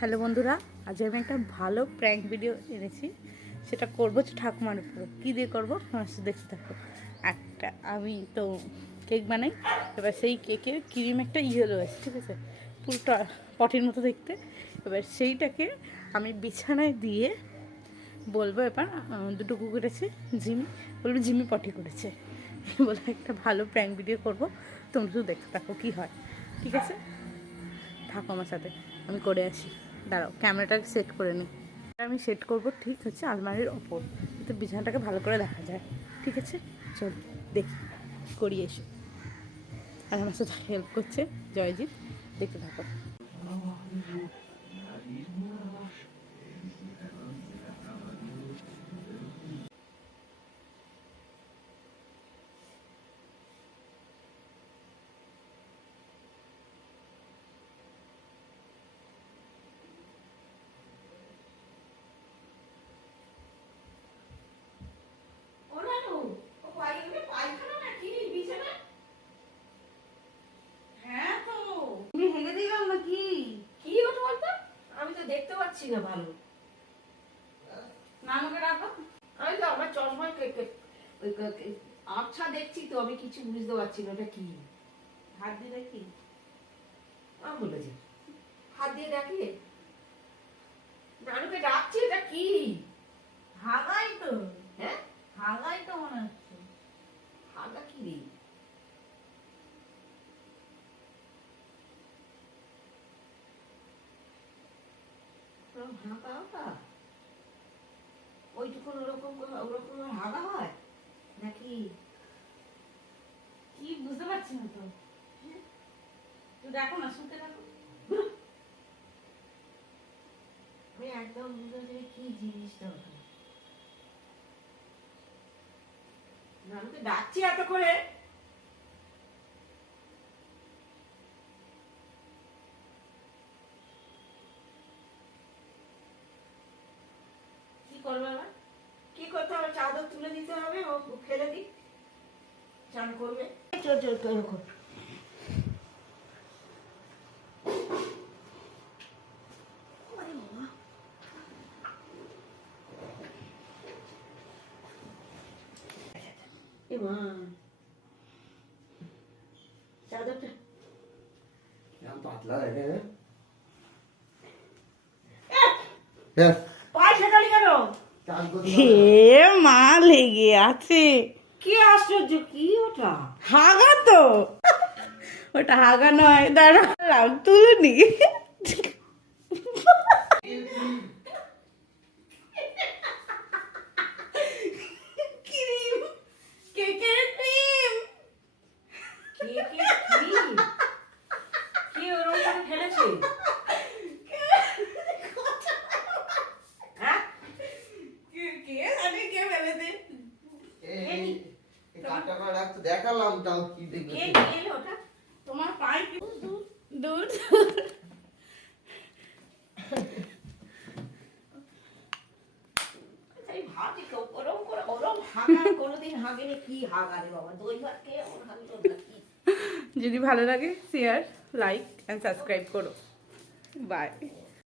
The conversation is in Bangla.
হ্যালো বন্ধুরা, আজ আমি একটা ভালো প্র্যাঙ্ক ভিডিও এনেছি। সেটা করবো ঠাকুমার উপরে। কী দিয়ে করবো আমার সাথে দেখতে থাকো। আমি তো কেক বানাই, এবার সেই কেকের ক্রিম একটা রয়েছে, ঠিক আছে, পুরোটা পটির মতো দেখতে। এবার সেইটাকে আমি বিছানায় দিয়ে বলবো, এবার দুটো কুকুর আছে, জিমি বলবো জিমি পটি করেছে বলে একটা ভালো প্র্যাঙ্ক ভিডিও করবো। তোমরা শুধু দেখতে থাকো কী হয়, ঠিক আছে? থাকো আমার সাথে, আমি করে আসি। দাঁড়াও, ক্যামেরাটাকে সেট করে নিই। আমি সেট করবো ঠিক হচ্ছে আলমারির ওপর, যাতে বিছানাটাকে ভালো করে দেখা যায়, ঠিক আছে? চল দেখি, করিয়ে এসো। আর আমার সাথে হেল্প করছে জয়জিৎ, দেখতে থাকো। দেখতে পাচ্ছি না ভালো। নামকে রাখো। আমি তো আমার চশমায় আচ্ছা দেখছি তো, আমি কিছু বুঝতে পারছি না ওটা কি। হাত দিয়ে দেখি। আমি বলেছি হাত দিয়ে ডাকলে নানুকে ডাকছি, এটা কি? হাগাই তো। হ্যাঁ, হাগাই তো মনে হচ্ছে। হাগা কি রে? হাগা হাগা ওইটুকুন ওরকম ওরকম হাগা হয় নাকি? কি বুঝতে পারছি না তো। তুই দেখো না, শুনতে দেখো। আমি একদম বুঝতে পারছি কি জিনিসটা ওটা। নানুকে ডাকছি এত করে। কি করবে আবার? কি করতে হবে? চাদর তুলে দিতে হবে, ও ফেলে দিক, চান করবে। চল চল চল কর। চাদরটা পাতলা দেখে পয়সা কালি কেন? হে মা, লেগে আছে। কি আশ্চর্য, কি ওটা? হাগা তো। ওটা হাগা নয়, দাঁড়াও তুলুনি। ক্রিম, কেকের ক্রিম। কি ওরকম করে ফেলেছে? হ্যাঁ, কে জানে কে ফেলে দে। দেখালাম তাও কি কে দেখবে। খেলে ওটা? তোমার পাই দুধ। তাই ভাবি কেউ ওরকম করে ওরকম হাগা কোনোদিন হাগেনি। কি হাগা রে বাবা, দই ভাত খেয়ে ওর হাগলো নাকি? যদি ভালো লাগে শেয়ার, লাইক অ্যান্ড সাবস্ক্রাইব করো। বাই।